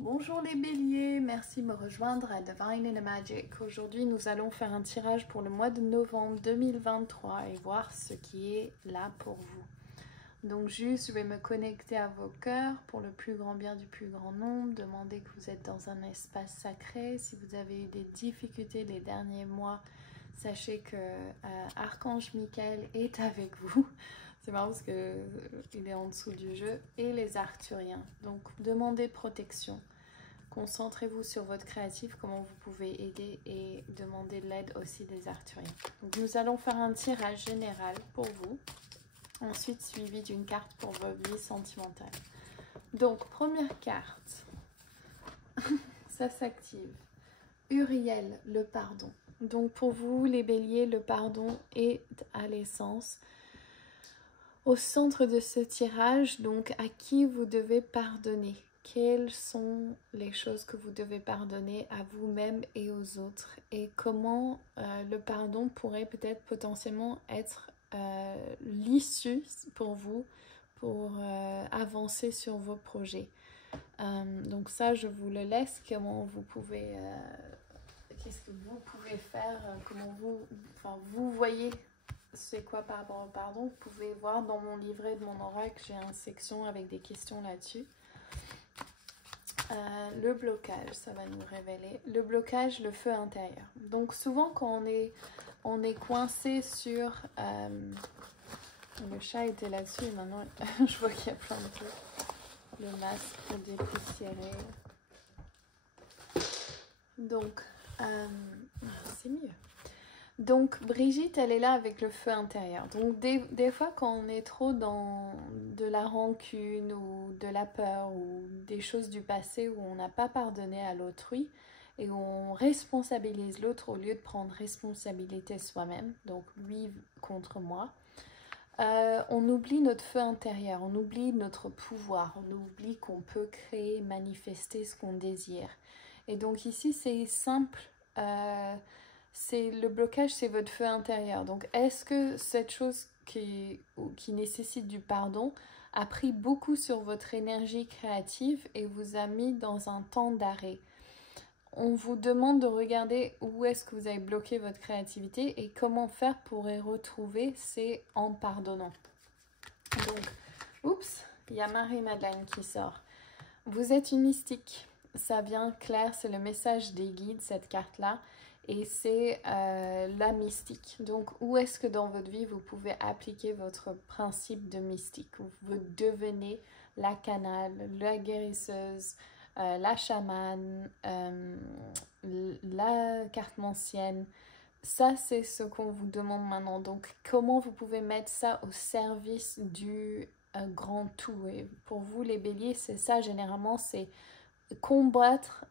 Bonjour les béliers, merci de me rejoindre à Divine in a Magic. Aujourd'hui, nous allons faire un tirage pour le mois de novembre 2023 et voir ce qui est là pour vous. Donc juste, je vais me connecter à vos cœurs pour le plus grand bien du plus grand nombre. Demandez que vous êtes dans un espace sacré. Si vous avez eu des difficultés les derniers mois, sachez que Archange Michael est avec vous. C'est marrant parce qu'il est en dessous du jeu. Et les Arthuriens. Donc demandez protection. Concentrez-vous sur votre créatif, comment vous pouvez aider et demandez l'aide aussi des Arthuriens. Donc nous allons faire un tirage général pour vous. Ensuite suivi d'une carte pour vos vies sentimentales. Donc première carte. Ça s'active. Uriel, le pardon. Donc pour vous les béliers, le pardon est à l'essence. Au centre de ce tirage, donc à qui vous devez pardonner. Quelles sont les choses que vous devez pardonner à vous-même et aux autres? Et comment le pardon pourrait peut-être potentiellement être l'issue pour vous pour avancer sur vos projets. Donc ça, je vous le laisse. Comment vous pouvez... qu'est-ce que vous pouvez faire? Comment vous voyez c'est quoi par rapport au pardon? Vous pouvez voir dans mon livret de mon oracle, j'ai une section avec des questions là-dessus. Le blocage, ça va nous révéler. Le blocage, le feu intérieur. Donc souvent quand on est coincé sur... le chat était là-dessus et maintenant je vois qu'il y a plein de choses. Le masque dépoussiéré. Donc, c'est mieux. Donc Brigitte, elle est là avec le feu intérieur. Donc des fois quand on est trop dans de la rancune ou de la peur ou des choses du passé où on n'a pas pardonné à l'autrui et où on responsabilise l'autre au lieu de prendre responsabilité soi-même, donc lui contre moi, on oublie notre feu intérieur, on oublie notre pouvoir, on oublie qu'on peut créer, manifester ce qu'on désire. Et donc ici c'est simple, c'est le blocage, c'est votre feu intérieur. Donc est-ce que cette chose qui nécessite du pardon a pris beaucoup sur votre énergie créative et vous a mis dans un temps d'arrêt? On vous demande de regarder où est-ce que vous avez bloqué votre créativité et comment faire pour y retrouver, c'est en pardonnant. Donc, oups, il y a Marie-Madeleine qui sort. Vous êtes une mystique. Ça vient clair, c'est le message des guides, cette carte-là. Et c'est la mystique. Donc, où est-ce que dans votre vie, vous pouvez appliquer votre principe de mystique? Vous devenez la canale, la guérisseuse, la chamane, la cartomancienne. Ça, c'est ce qu'on vous demande maintenant. Donc, comment vous pouvez mettre ça au service du grand tout? Et pour vous, les béliers, c'est ça, généralement, c'est combattre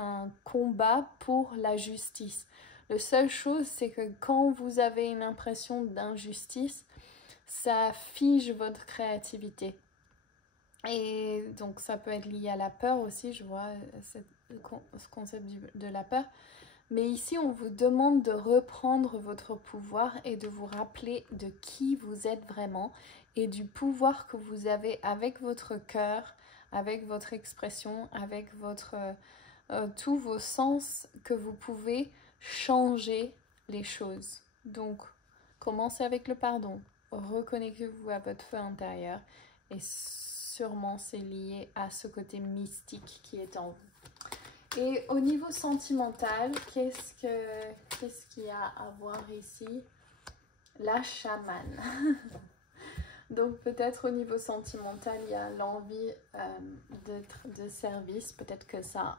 un combat pour la justice. La seule chose, c'est que quand vous avez une impression d'injustice, ça fige votre créativité. Et donc ça peut être lié à la peur aussi, je vois ce concept de la peur. Mais ici, on vous demande de reprendre votre pouvoir et de vous rappeler de qui vous êtes vraiment et du pouvoir que vous avez avec votre cœur, avec votre expression, avec tous vos sens, que vous pouvez changer les choses. Donc, commencez avec le pardon, reconnectez-vous à votre feu intérieur et sûrement c'est lié à ce côté mystique qui est en vous. Et au niveau sentimental, qu'est-ce qu'il y a à voir ici? La chamane. Donc peut-être au niveau sentimental, il y a l'envie d'être de service. Peut-être que ça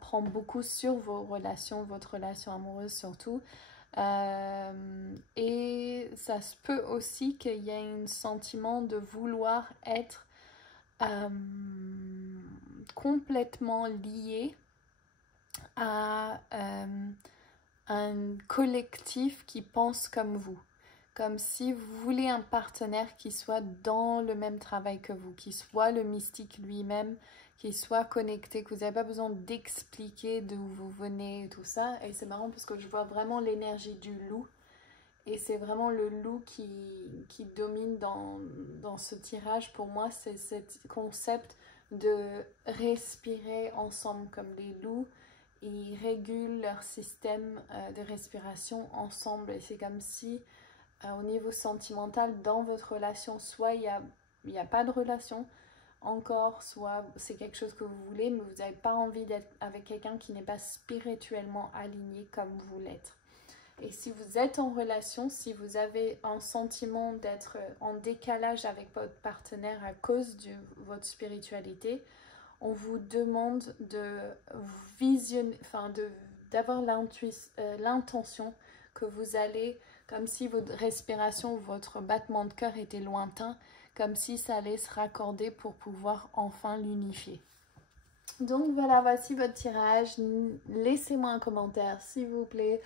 prend beaucoup sur vos relations, votre relation amoureuse surtout. Et ça se peut aussi qu'il y ait un sentiment de vouloir être complètement lié à un collectif qui pense comme vous. Comme si vous voulez un partenaire qui soit dans le même travail que vous, qui soit le mystique lui-même, qui soit connecté, que vous n'avez pas besoin d'expliquer d'où vous venez et tout ça. Et c'est marrant parce que je vois vraiment l'énergie du loup. Et c'est vraiment le loup qui domine dans ce tirage. Pour moi, c'est ce concept de respirer ensemble comme les loups. Ils régulent leur système de respiration ensemble et c'est comme si au niveau sentimental dans votre relation, soit il y a pas de relation encore, soit c'est quelque chose que vous voulez mais vous n'avez pas envie d'être avec quelqu'un qui n'est pas spirituellement aligné comme vous l'êtes. Et si vous êtes en relation, si vous avez un sentiment d'être en décalage avec votre partenaire à cause de votre spiritualité, on vous demande de visionner, d'avoir l'intention que vous allez, comme si votre respiration, votre battement de cœur était lointain, comme si ça allait se raccorder pour pouvoir enfin l'unifier. Donc voilà, voici votre tirage. Laissez-moi un commentaire s'il vous plaît,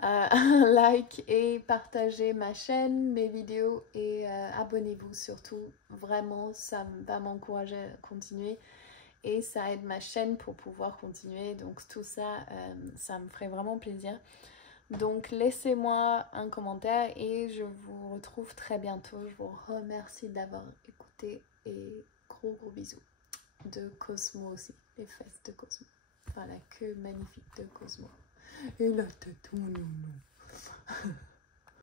un like et partagez ma chaîne, mes vidéos et abonnez-vous surtout. Vraiment, ça va m'encourager à continuer et ça aide ma chaîne pour pouvoir continuer. Donc tout ça, ça me ferait vraiment plaisir. Donc laissez-moi un commentaire et je vous retrouve très bientôt. Je vous remercie d'avoir écouté et gros bisous. De Cosmo aussi, les fesses de Cosmo. Enfin la queue magnifique de Cosmo. Et la tête, oh non non.